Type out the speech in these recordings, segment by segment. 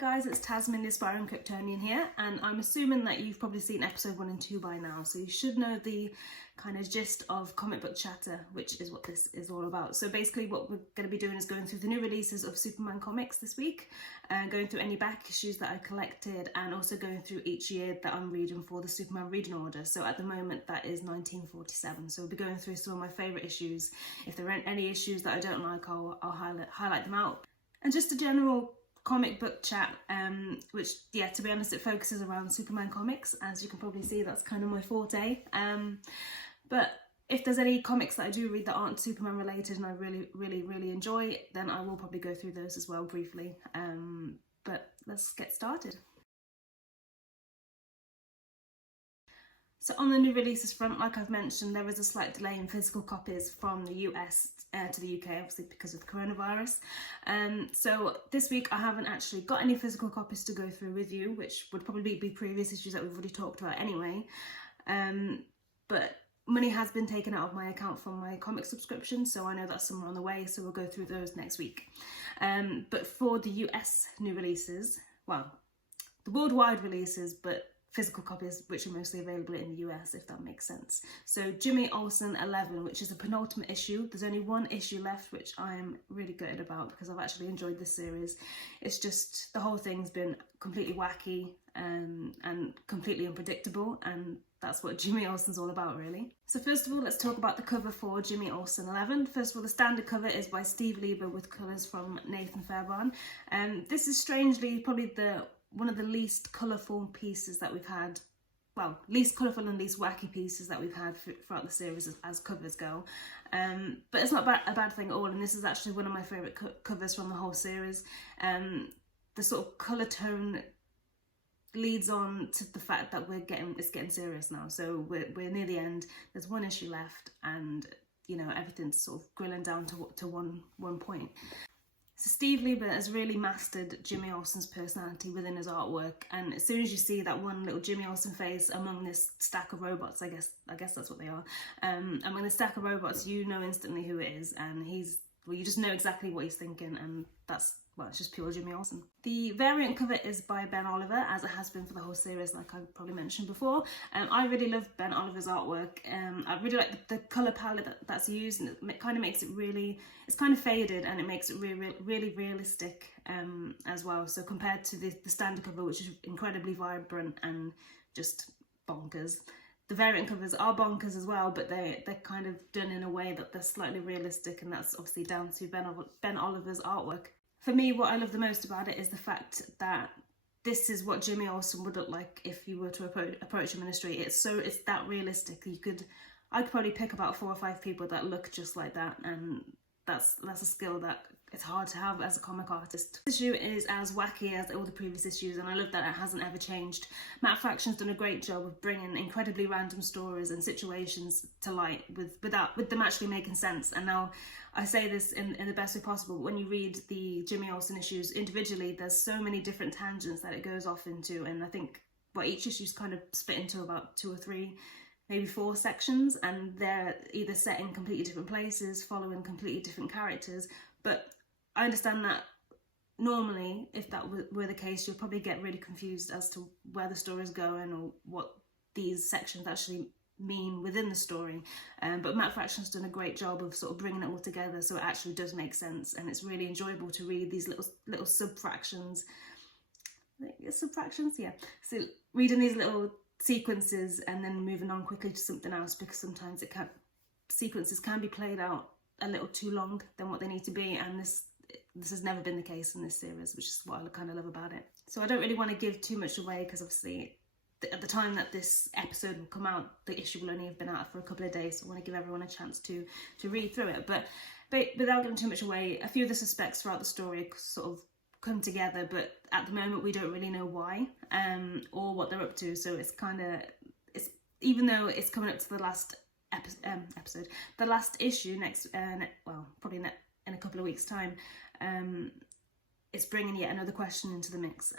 guys, it's Tasmin the Aspiring Kryptonian here, and I'm assuming that you've probably seen episode 1 and 2 by now, so you should know the kind of gist of Comic Book Chatter, which is what this is all about. So basically what we're going to be doing is going through the new releases of Superman comics this week, and going through any back issues that I collected, and also going through each year that I'm reading for the Superman reading order. So at the moment that is 1947, so we'll be going through some of my favourite issues. If there are any issues that I don't like, I'll highlight them out. And just a general comic book chat, which, yeah, to be honest, it focuses around Superman comics. As you can probably see, that's kind of my forte. But if there's any comics that I do read that aren't Superman related and I really enjoy, then I will probably go through those as well briefly. But let's get started. So on the new releases front, like I've mentioned, there is a slight delay in physical copies from the US to the UK, obviously because of the coronavirus. So this week I haven't actually got any physical copies to go through with you, which would probably be previous issues that we've already talked about anyway. But money has been taken out of my account from my comic subscription, so I know that's somewhere on the way, so we'll go through those next week. But for the US new releases, well, the worldwide releases, but physical copies which are mostly available in the US, if that makes sense. So Jimmy Olsen 11, which is the penultimate issue. There's only one issue left, which I'm really gutted about because I've actually enjoyed this series. It's just, the whole thing's been completely wacky and completely unpredictable, and that's what Jimmy Olsen's all about, really. So first of all, let's talk about the cover for Jimmy Olsen 11. First of all, the standard cover is by Steve Lieber with colours from Nathan Fairbairn. This is strangely probably one of the least colourful pieces that we've had, well, least colourful and least wacky pieces that we've had throughout the series as covers go. But it's not a bad thing at all, and this is actually one of my favourite covers from the whole series. The sort of colour tone leads on to the fact that it's getting serious now. So we're near the end, there's one issue left, and you know, everything's sort of grilling down to one point. So Steve Lieber has really mastered Jimmy Olsen's personality within his artwork, and as soon as you see that one little Jimmy Olsen face among this stack of robots, I guess that's what they are, among the stack of robots, you know instantly who it is, and you just know exactly what he's thinking, and it's just pure Jimmy Olsen. The variant cover is by Ben Oliver, as it has been for the whole series, like I've probably mentioned before. I really love Ben Oliver's artwork. I really like the colour palette that's used, and it kind of makes it it's kind of faded, and it makes it really realistic as well. So compared to the standard cover, which is incredibly vibrant and just bonkers, the variant covers are bonkers as well, but they're kind of done in a way that they're slightly realistic, and that's obviously down to Ben Oliver's artwork. For me, what I love the most about it is the fact that this is what Jimmy Olsen would look like if you were to approach him in the street. It's that realistic. I could probably pick about 4 or 5 people that look just like that, and that's a skill that it's hard to have as a comic artist. This issue is as wacky as all the previous issues, and I love that it hasn't ever changed. Matt Fraction's done a great job of bringing incredibly random stories and situations to light with them actually making sense. And now I say this in the best way possible, but when you read the Jimmy Olsen issues individually, there's so many different tangents that it goes off into, and I think each issue's kind of split into about 2 or 3, maybe 4 sections, and they're either set in completely different places, following completely different characters. But I understand that normally, if that were the case, you'll probably get really confused as to where the story's going or what these sections actually mean within the story. But Matt Fraction's done a great job of sort of bringing it all together, so it actually does make sense, and it's really enjoyable to read these little sub-fractions. Sub-fractions, yeah. So reading these little sequences and then moving on quickly to something else, because sometimes sequences can be played out a little too long than what they need to be, and this has never been the case in this series, which is what I kind of love about it. So I don't really want to give too much away, because obviously at the time that this episode will come out, the issue will only have been out for a couple of days, so I want to give everyone a chance to read through it. But without giving too much away, a few of the suspects throughout the story sort of come together, but at the moment we don't really know why or what they're up to. So it's even though it's coming up to the last episode, the last issue next, probably in a couple of weeks' time, it's bringing yet another question into the mix.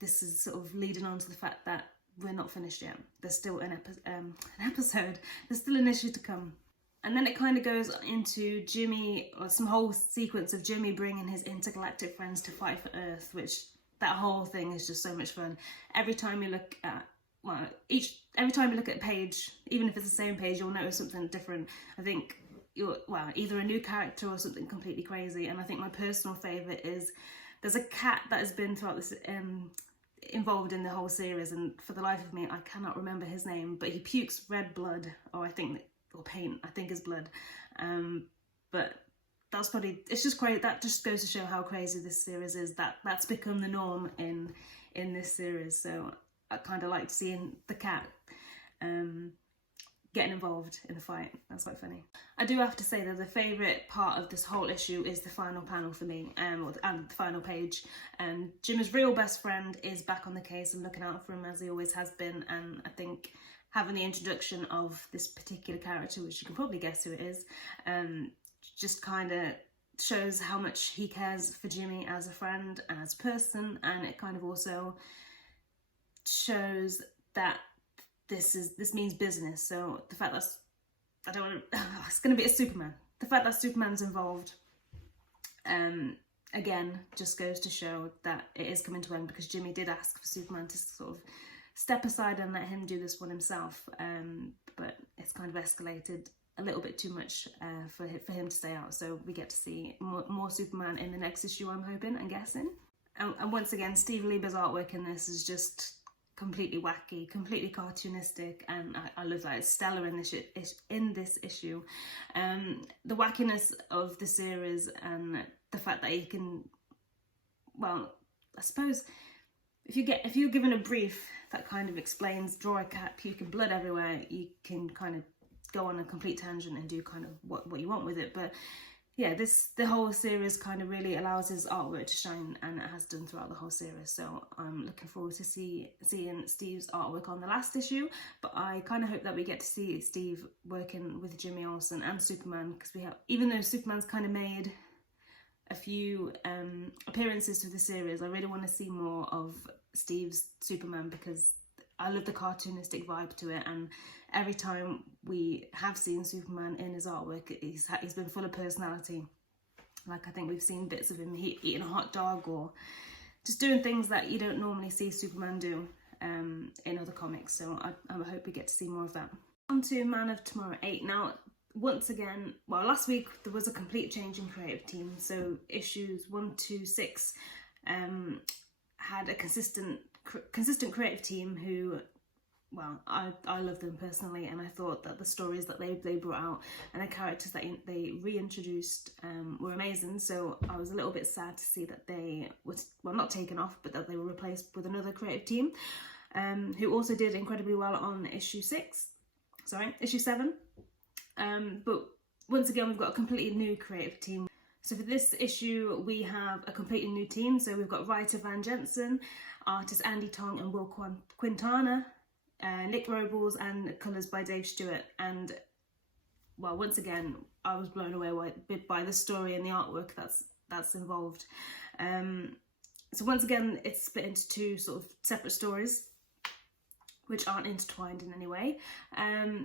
This is sort of leading on to the fact that we're not finished yet. There's still an episode. There's still an issue to come. And then it kind of goes into Jimmy, or some whole sequence of Jimmy bringing his intergalactic friends to fight for Earth, which that whole thing is just so much fun. Every time you look at, every time you look at a page, even if it's the same page, you'll notice something different. I think either a new character or something completely crazy. And I think my personal favourite is there's a cat that has been throughout this involved in the whole series, and for the life of me I cannot remember his name, but he pukes red blood, or paint, I think is blood. But that's probably, it's just great. That just goes to show how crazy this series is, that's become the norm in this series. So I kind of liked seeing the cat getting involved in the fight. That's quite funny. I do have to say that the favourite part of this whole issue is the final panel for me, and the final page. Jimmy's real best friend is back on the case and looking out for him as he always has been, and I think having the introduction of this particular character, which you can probably guess who it is, just kind of shows how much he cares for Jimmy as a friend and as a person, and it kind of also shows that this means business. So the fact that it's going to be a Superman. The fact that Superman's involved, again, just goes to show that it is coming to an end, because Jimmy did ask for Superman to sort of step aside and let him do this one himself. But it's kind of escalated a little bit too much for him to stay out. So we get to see more Superman in the next issue, I'm hoping and guessing. And once again, Steve Lieber's artwork in this is just completely wacky, completely cartoonistic, and I love that. It's stellar in this issue. The wackiness of the series, and the fact that he can, well, I suppose if you're given a brief that kind of explains draw a cat puking blood everywhere, you can kind of go on a complete tangent and do kind of what you want with it. But yeah, the whole series kind of really allows his artwork to shine, and it has done throughout the whole series. So I'm looking forward to seeing Steve's artwork on the last issue, but I kind of hope that we get to see Steve working with Jimmy Olsen and Superman, because even though Superman's kind of made a few appearances to the series, I really want to see more of Steve's Superman, because I love the cartoonistic vibe to it, and every time we have seen Superman in his artwork, he's been full of personality. Like, I think we've seen bits of him eating a hot dog, or just doing things that you don't normally see Superman do in other comics. So I hope we get to see more of that. On to Man of Tomorrow 8. Now, once again, well, last week there was a complete change in creative team. So issues 1 to 6 had a consistent creative team who, well, I love them personally, and I thought that the stories that they brought out and the characters that they reintroduced were amazing. So I was a little bit sad to see that they was, well, not taken off, but that they were replaced with another creative team who also did incredibly well on issue 7. But once again, we've got a completely new creative team. So for this issue, we have a completely new team. So we've got writer Van Jensen, artist Andy Tong and Will Quintana, Nick Robles, and colours by Dave Stewart. And, well, once again, I was blown away by the story and the artwork that's involved. So once again, it's split into two sort of separate stories, which aren't intertwined in any way.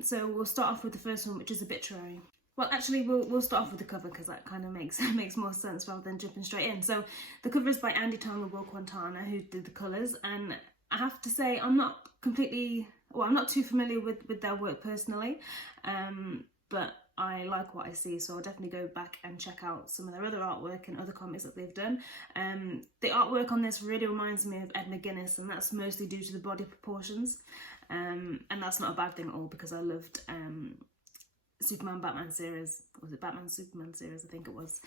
So we'll start off with the first one, which is Obituary. Well, actually, we'll start off with the cover, because that kind of makes more sense rather than jumping straight in. So the cover is by Andy Tong and Will Quintana, who did the colours, and I have to say I'm not too familiar with their work personally, but I like what I see, so I'll definitely go back and check out some of their other artwork and other comics that they've done. The artwork on this really reminds me of Ed McGuinness, and that's mostly due to the body proportions, and that's not a bad thing at all, because I loved Superman Batman series. Was it Batman Superman series? I think it was.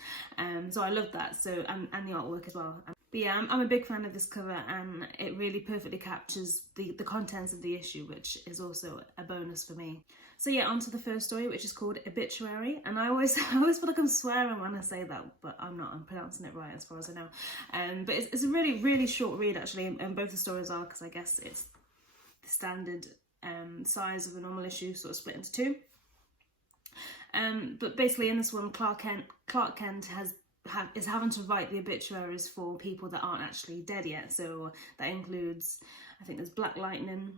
So I loved that. So and the artwork as well. But yeah, I'm a big fan of this cover, and it really perfectly captures the contents of the issue, which is also a bonus for me. So yeah, on to the first story, which is called Obituary. And I always feel like I'm swearing when I say that, but I'm not. I'm pronouncing it right as far as I know. But it's a really, really short read, actually, and both the stories are, because I guess it's the standard size of a normal issue, sort of split into two. But basically in this one, Clark Kent is having to write the obituaries for people that aren't actually dead yet. So that includes, I think there's Black Lightning,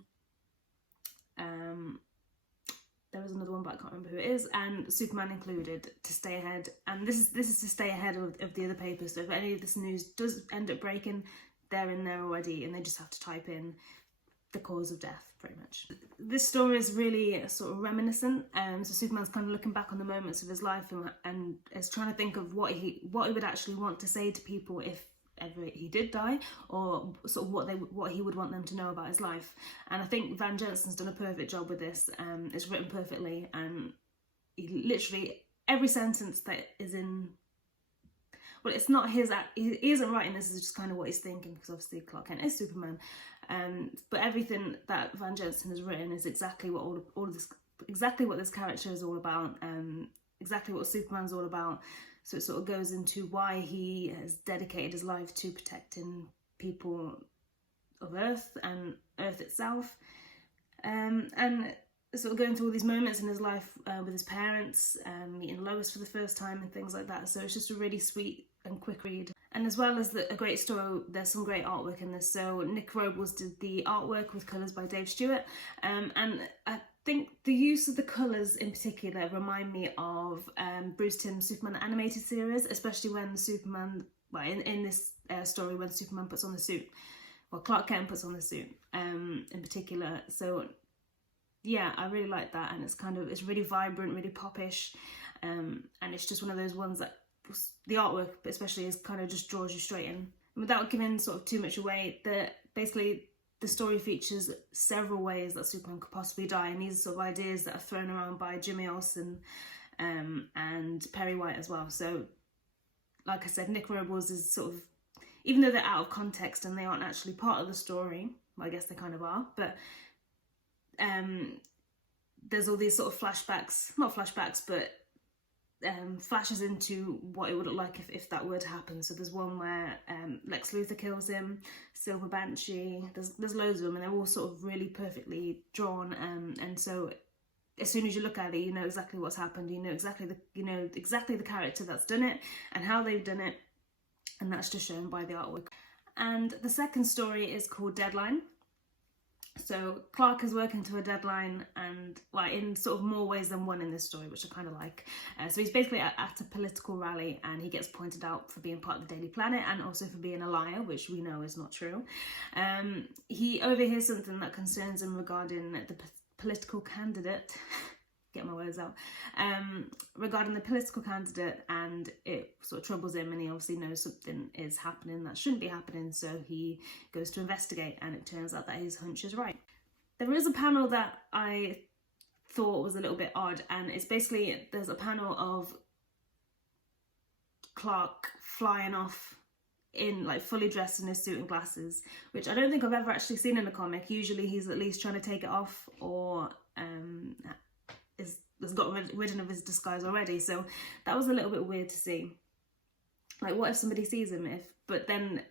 there was another one, but I can't remember who it is, and Superman included, to stay ahead. And this is to stay ahead of the other papers. So if any of this news does end up breaking, they're in there already, and they just have to type in the cause of death, pretty much. This story is really sort of reminiscent. So Superman's kind of looking back on the moments of his life and is trying to think of what he would actually want to say to people if ever he did die, or sort of what he would want them to know about his life. And I think Van Jensen's done a perfect job with this. It's written perfectly, and he literally every sentence that is in. Well, it's not his. He isn't writing this. It's just kind of what he's thinking, because obviously Clark Kent is Superman. But everything that Van Jensen has written is exactly what all of this, exactly what this character is all about. Exactly what Superman's all about. So it sort of goes into why he has dedicated his life to protecting people of Earth and Earth itself, and sort of going through all these moments in his life with his parents, meeting Lois for the first time and things like that. So it's just a really sweet and quick read. And as well as a great story, there's some great artwork in this. So Nick Robles did the artwork with colours by Dave Stewart, and I think the use of the colours in particular remind me of Bruce Timm's Superman animated series, especially when Superman, well, in this story, when Superman puts on the suit, well, Clark Kent puts on the suit in particular. So yeah, I really like that, and it's really vibrant, really popish, and it's just one of those ones that the artwork especially is kind of just draws you straight in. Without giving sort of too much away, basically the story features several ways that Superman could possibly die, and these are sort of ideas that are thrown around by Jimmy Olsen and Perry White as well. So like I said, Nick Robles is sort of, even though they're out of context and they aren't actually part of the story, well, I guess they kind of are, but there's all these sort of flashes into what it would look like if that were to happen. So there's one where Lex Luthor kills him, Silver Banshee, there's loads of them, and they're all sort of really perfectly drawn, and so as soon as you look at it, you know exactly what's happened, you know exactly the character that's done it and how they've done it, and that's just shown by the artwork. And the second story is called Deadline. So Clark is working to a deadline, and well, in sort of more ways than one in this story, which I kind of like. So he's basically at a political rally, and he gets pointed out for being part of the Daily Planet and also for being a liar, which we know is not true. He overhears something that concerns him regarding the political candidate. Get my words out. Regarding the political candidate, and it sort of troubles him, and he obviously knows something is happening that shouldn't be happening, so he goes to investigate, and it turns out that his hunch is right. There is a panel that I thought was a little bit odd, and it's basically, there's a panel of Clark flying off in like fully dressed in his suit and glasses, which I don't think I've ever actually seen in a comic. Usually he's at least trying to take it off, or has got rid of his disguise already. So that was a little bit weird to see. Like, what if somebody sees him? But then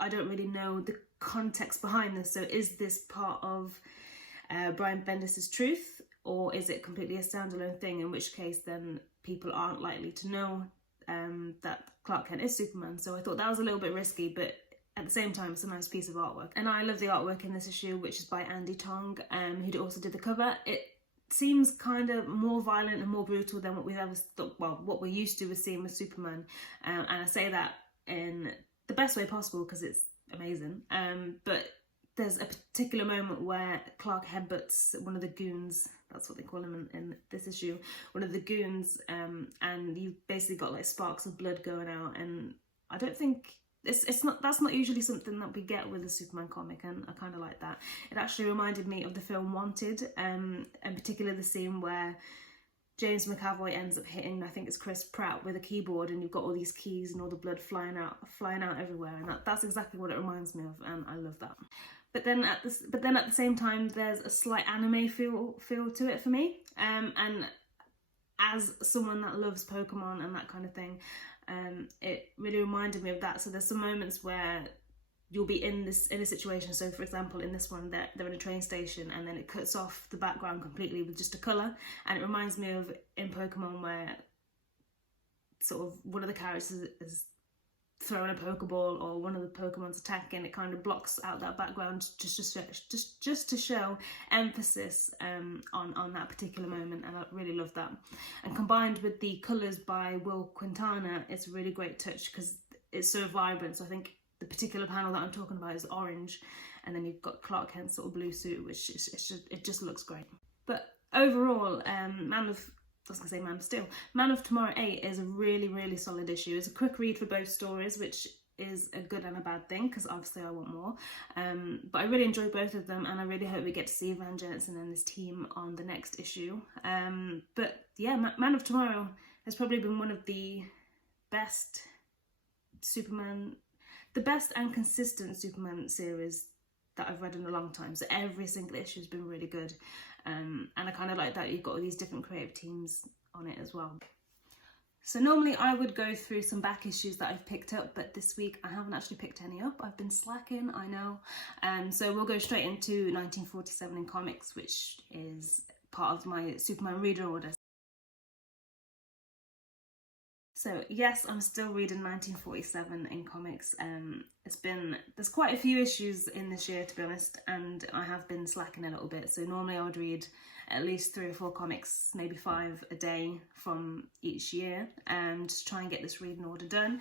I don't really know the context behind this. So is this part of Brian Bendis's truth, or is it completely a standalone thing? In which case, then people aren't likely to know that Clark Kent is Superman. So I thought that was a little bit risky, but at the same time, it's a nice piece of artwork. And I love the artwork in this issue, which is by Andy Tong, who also did the cover. It seems kind of more violent and more brutal than what we've ever thought, well, what we're used to with seeing with Superman, and I say that in the best way possible because it's amazing. But there's a particular moment where Clark headbutts one of the goons, that's what they call him in this issue, one of the goons, and you've basically got like sparks of blood going out, and I don't think that's not usually something that we get with a Superman comic, and I kind of like that. It actually reminded me of the film Wanted, in particular the scene where James McAvoy ends up hitting, I think it's Chris Pratt, with a keyboard, and you've got all these keys and all the blood flying out everywhere, and that's exactly what it reminds me of, and I love that. But then at the same time, there's a slight anime feel to it for me, and as someone that loves Pokemon and that kind of thing, it really reminded me of that. So there's some moments where you'll be in a situation. So for example, in this one, they're in a train station, and then it cuts off the background completely with just a colour, and it reminds me of in Pokemon where sort of one of the characters is throwing a Pokeball or one of the Pokemon's attacking, it kind of blocks out that background just to show emphasis on that particular moment, and I really love that. And combined with the colours by Will Quintana, it's a really great touch because it's so vibrant. So I think the particular panel that I'm talking about is orange, and then you've got Clark Kent's sort of blue suit, which it just looks great. But overall, Man of Tomorrow 8 is a really, really solid issue. It's a quick read for both stories, which is a good and a bad thing because obviously I want more. But I really enjoy both of them, and I really hope we get to see Van Jensen and his team on the next issue. But yeah, Man of Tomorrow has probably been one of the best and consistent Superman series that I've read in a long time. So every single issue has been really good. And I kind of like that you've got all these different creative teams on it as well. So normally I would go through some back issues that I've picked up, but this week I haven't actually picked any up. I've been slacking, I know. So we'll go straight into 1947 in comics, which is part of my Superman reader order. So yes, I'm still reading 1947 in comics. There's quite a few issues in this year, to be honest, and I have been slacking a little bit. So normally I would read at least 3 or 4 comics, maybe 5 a day from each year, to try and get this reading order done.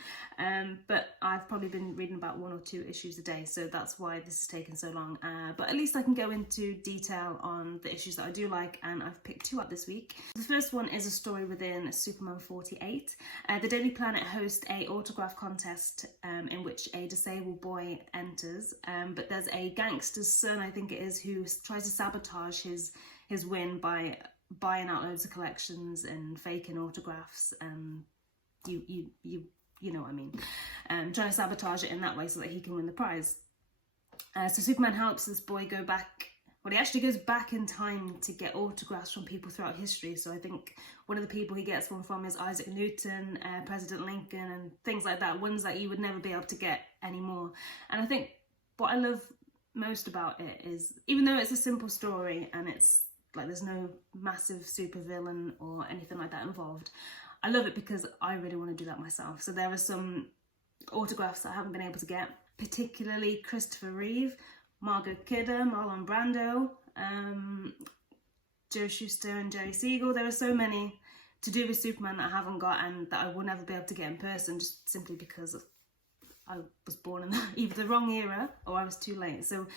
But I've probably been reading about 1 or 2 issues a day, so that's why this has taken so long. But at least I can go into detail on the issues that I do like, and I've picked 2 up this week. The first one is a story within Superman 48. The Daily Planet hosts a autograph contest in which a disabled boy enters, but there's a gangster's son, I think it is, who tries to sabotage his win by buying out loads of collections and faking autographs. You know what I mean. Trying to sabotage it in that way so that he can win the prize. So Superman helps this boy go back. Well, he actually goes back in time to get autographs from people throughout history. So I think one of the people he gets one from is Isaac Newton, President Lincoln, and things like that. Ones that you would never be able to get anymore. And I think what I love most about it is, even though it's a simple story and it's like there's no massive supervillain or anything like that involved, I love it because I really want to do that myself. So there are some autographs that I haven't been able to get, particularly Christopher Reeve, Margot Kidder, Marlon Brando, Joe Shuster and Jerry Siegel. There are so many to do with Superman that I haven't got and that I will never be able to get in person, just simply because I was born in either the wrong era or I was too late. So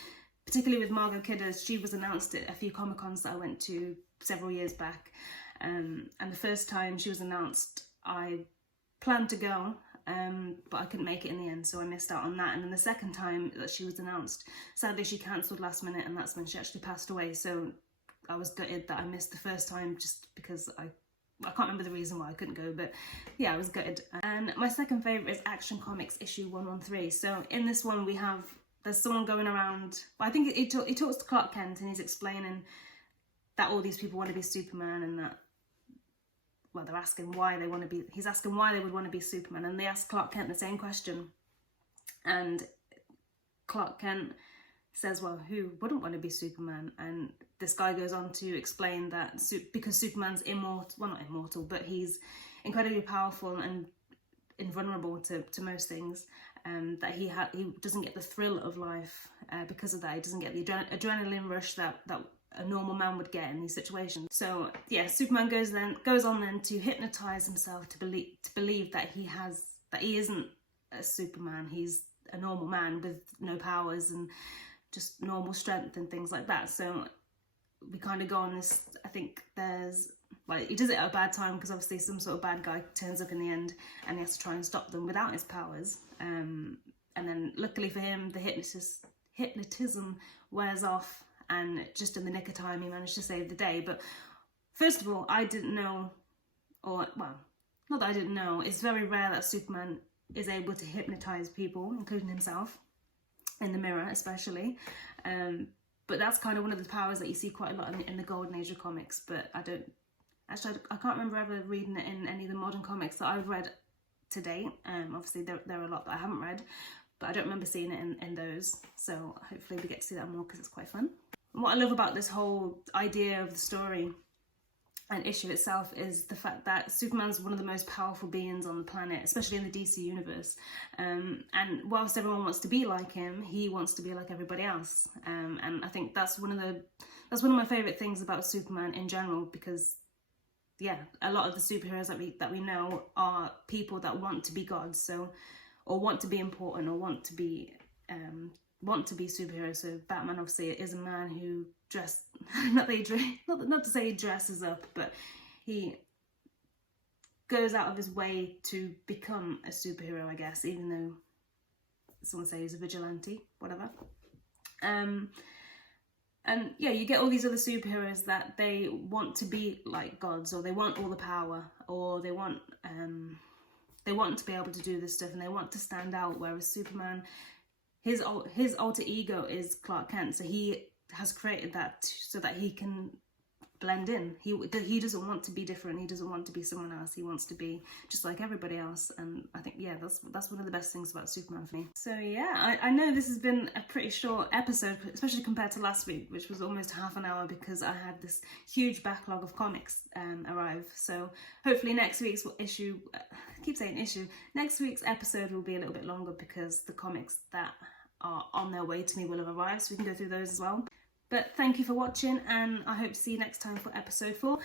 particularly with Margot Kidder, she was announced at a few Comic-Cons that I went to several years back. And the first time she was announced, I planned to go, but I couldn't make it in the end, so I missed out on that. And then the second time that she was announced, sadly she cancelled last minute, and that's when she actually passed away. So I was gutted that I missed the first time, just because I can't remember the reason why I couldn't go, but yeah, I was gutted. And my second favourite is Action Comics issue 113. So in this one there's someone going around, I think he talks to Clark Kent, and he's explaining that all these people want to be Superman, and that, well, they're asking why they want to be, he's asking why they would want to be Superman, and they ask Clark Kent the same question, and Clark Kent says, well, who wouldn't want to be Superman? And this guy goes on to explain that because Superman's immortal, well, not immortal, but he's incredibly powerful and invulnerable to most things, that he doesn't get the thrill of life because of that. He doesn't get the adrenaline rush that a normal man would get in these situations. So yeah, Superman goes on to hypnotize himself to believe that he isn't a Superman. He's a normal man with no powers and just normal strength and things like that. So we kind of go on this, I think he does it at a bad time because obviously some sort of bad guy turns up in the end and he has to try and stop them without his powers. And then luckily for him, the hypnotism wears off, and just in the nick of time he managed to save the day. But first of all, I didn't know, or well, not that I didn't know, it's very rare that Superman is able to hypnotize people, including himself, in the mirror especially. But that's kind of one of the powers that you see quite a lot in the Golden Age of comics. But I can't remember ever reading it in any of the modern comics that I've read to date. Obviously there are a lot that I haven't read, but I don't remember seeing it in those. So hopefully we get to see that more because it's quite fun. And what I love about this whole idea of the story and issue itself is the fact that Superman's one of the most powerful beings on the planet, especially in the DC universe. And whilst everyone wants to be like him, he wants to be like everybody else. And I think that's one of my favourite things about Superman in general, because yeah, a lot of the superheroes that we know are people that want to be gods, so, or want to be important, or want to be superheroes. So Batman obviously is a man who not to say he dresses up, but he goes out of his way to become a superhero, I guess, even though someone say he's a vigilante, whatever. And yeah, you get all these other superheroes that they want to be like gods, or they want all the power, or they want to be able to do this stuff, and they want to stand out. Whereas Superman, his alter ego is Clark Kent, so he has created that so that he can blend in. He doesn't want to be different. He doesn't want to be someone else. He wants to be just like everybody else. And I think, yeah, that's one of the best things about Superman for me. So yeah, I know this has been a pretty short episode, especially compared to last week, which was almost half an hour, because I had this huge backlog of comics arrive. So hopefully next week's issue, I keep saying issue, next week's episode will be a little bit longer, because the comics that are on their way to me will have arrived, so we can go through those as well. But thank you for watching, and I hope to see you next time for episode 4.